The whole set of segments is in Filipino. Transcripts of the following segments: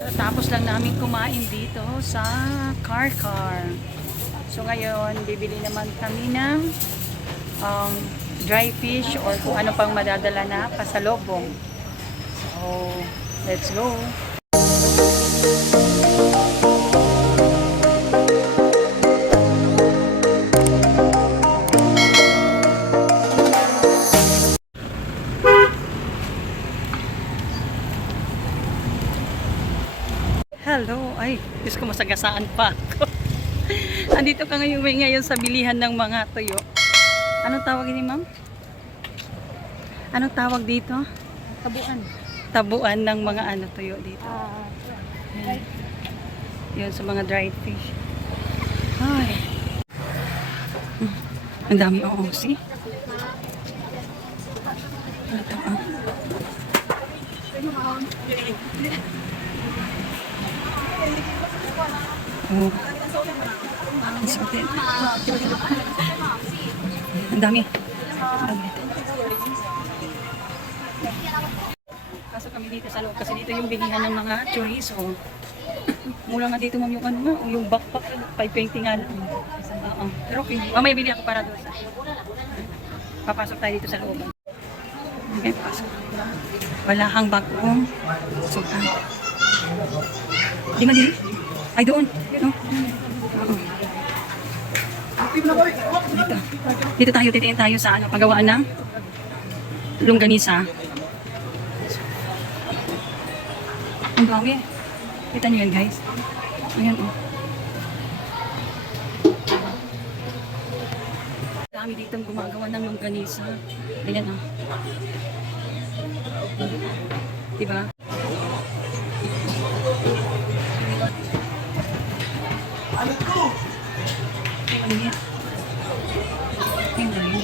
Tapos lang namin kumain dito sa Car Car. So ngayon, bibili naman kami ng um, dry fish or kung ano pang madadala na pasalobong. So, let's go. Hello. Ay, Diyos ko masagasaan pa ako. Andito ka ngayon, ngayon sa bilihan ng mga tuyo. Anong tawag ni ma'am? Anong tawag dito? Tabuan. Tabuan ng mga ano tuyo dito. Ah, Yan. Yun sa mga dried fish. Ay. Hmm. Ang dami oo, see? Ito, ah. Oh. Ang dami. Pasok kami dito sa loob kasi dito yung bilihan ng mga chorizo. Mula nga dito ma'am yung ano nga, yung backpack, 520 nga lang. Pero okay, mamaya bili ako para doon sa... Papasok tayo dito sa loob. Okay, pasok. Wala kang bagong sukan. Di man din? Ay, doon. No? Oo. Dito. Dito tayo, titiin tayo sa ano, pagawaan ng longganisa. Ang dami. Kita niyo yan, guys. Ayan, oh. Dami dito gumagawa ng longganisa. Ayan, oh. Diba? Ano yan? Yung dami.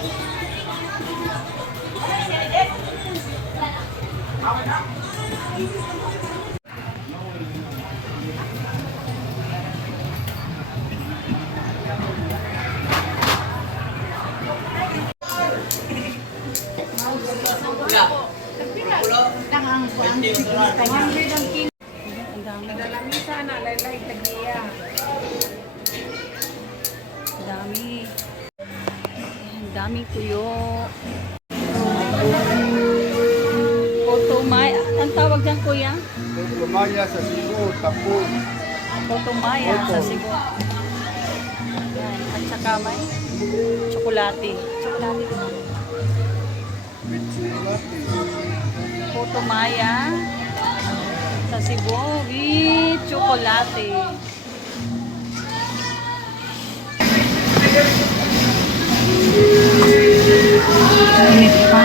Ayan, ang dami. Lamisa na, laylay, tagiya. Dami. Ang dami tuyo. Otomaya. Ang tawag dyan, kuya? Kumaya sa Cebu, Tapo, Otomaya sa Cebu. Yan. At saka may tsokolate. Tsokolate din. Otomaya sa Cebu with tsokolate. Init pa.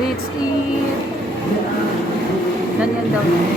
Let's daw.